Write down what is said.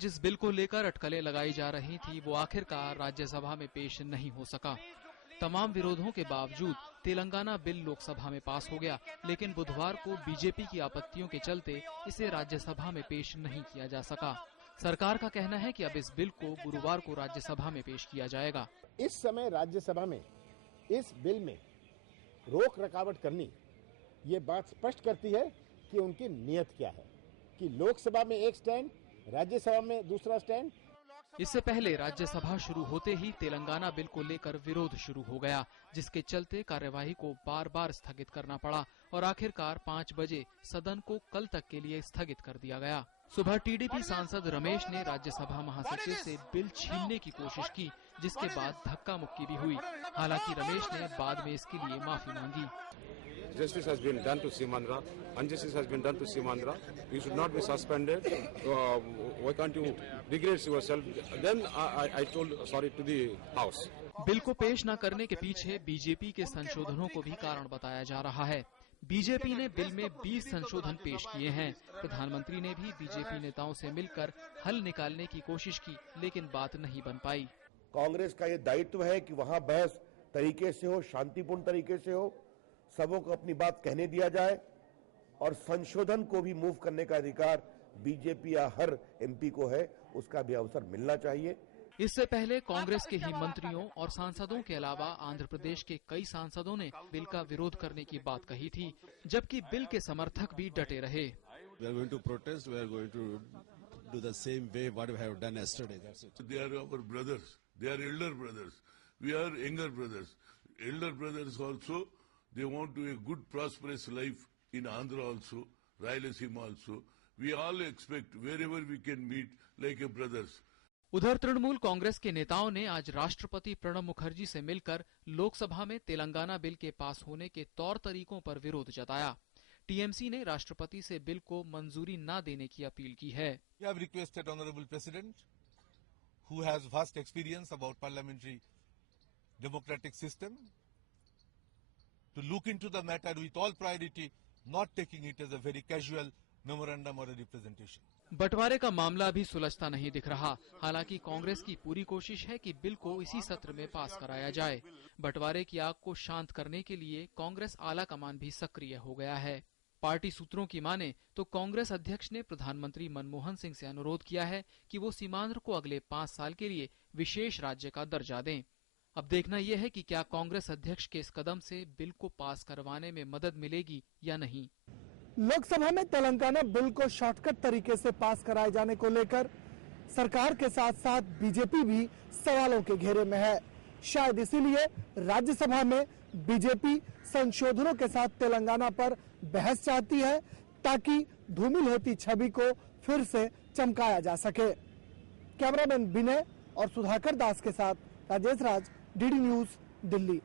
जिस बिल को लेकर अटकलें लगाई जा रही थी वो आखिरकार राज्यसभा में पेश नहीं हो सका। तमाम विरोधों के बावजूद तेलंगाना बिल लोकसभा में पास हो गया, लेकिन बुधवार को बीजेपी की आपत्तियों के चलते इसे राज्यसभा में पेश नहीं किया जा सका। सरकार का कहना है कि अब इस बिल को गुरुवार को राज्यसभा में पेश किया जाएगा। इस समय राज्यसभा में इस बिल में रोक रकावट करनी ये बात स्पष्ट करती है कि उनकी नीयत क्या है, कि लोकसभा में एक स्टैंड, राज्यसभा में दूसरा स्टैंड। इससे पहले राज्यसभा शुरू होते ही तेलंगाना बिल को लेकर विरोध शुरू हो गया, जिसके चलते कार्यवाही को बार बार स्थगित करना पड़ा और आखिरकार 5 बजे सदन को कल तक के लिए स्थगित कर दिया गया। सुबह टीडीपी सांसद रमेश ने राज्यसभा महासचिव से बिल छीनने की कोशिश की, जिसके बाद धक्का मुक्की भी हुई। हालांकि रमेश ने बाद में इसके लिए माफी मांगी। Justice has been done to Simandra. Injustice has been done to Simandra. You should not be suspended. Why can't you degrade yourself? Then I told sorry to the House. Bill को पेश न करने के पीछे बीजेपी के संशोधनों को भी कारण बताया जा रहा है। बीजेपी ने बिल में 20 संशोधन पेश किए हैं। प्रधानमंत्री ने भी बीजेपी नेताओं से मिलकर हल निकालने की कोशिश की, लेकिन बात नहीं बन पाई। कांग्रेस का ये दायित्व है कि वहाँ बहस तरीके से हो, शांतिपूर्ण तरीके से हो, सबों को अपनी बात कहने दिया जाए और संशोधन को भी मूव करने का अधिकार बीजेपी या हर एमपी को है, उसका भी अवसर मिलना चाहिए। इससे पहले कांग्रेस के ही मंत्रियों और सांसदों के अलावा आंध्र प्रदेश के कई सांसदों ने बिल का विरोध करने की बात कही थी, जबकि बिल के समर्थक भी डटे रहे। We are going to protest. We are going to do the same way what we have done yesterday. That's it. They are our brothers. They are elder brothers. We are younger brothers. Elder brothers also. They want to a good prosperous life in Andhra also, Rayalaseema also. We all expect wherever we can meet like a brothers. उधर तृणमूल कांग्रेस के नेताओं ने आज राष्ट्रपति प्रणब मुखर्जी से मिलकर लोकसभा में Telangana bill के पास होने के तौर तरीकों पर विरोध जताया। टीएमसी ने राष्ट्रपति से बिल को मंजूरी न देने की अपील की है। We have requested Honorable President, who has vast experience about parliamentary democratic system, to look into the matter with all priority, not taking it as a very casual memorandum or a representation. बंटवारे का मामला अभी सुलझता नहीं दिख रहा। हालांकि कांग्रेस की पूरी कोशिश है कि बिल को इसी सत्र में पास कराया जाए। बंटवारे की आग को शांत करने के लिए कांग्रेस आला कमान भी सक्रिय हो गया है। पार्टी सूत्रों की माने तो कांग्रेस अध्यक्ष ने प्रधानमंत्री मनमोहन सिंह से अनुरोध किया है कि वो सीमांध्र को अगले 5 साल के लिए विशेष राज्य का दर्जा दें। अब देखना यह है कि क्या कांग्रेस अध्यक्ष के इस कदम से बिल को पास करवाने में मदद मिलेगी या नहीं। लोकसभा में तेलंगाना बिल को शॉर्टकट तरीके से पास कराए जाने को लेकर सरकार के साथ साथ बीजेपी भी सवालों के घेरे में है। शायद इसीलिए राज्यसभा में बीजेपी संशोधनों के साथ तेलंगाना पर बहस चाहती है, ताकि धूमिल होती छवि को फिर से चमकाया जा सके। कैमरामैन विनय और सुधाकर दास के साथ राजेश राज, डीडी न्यूज, दिल्ली।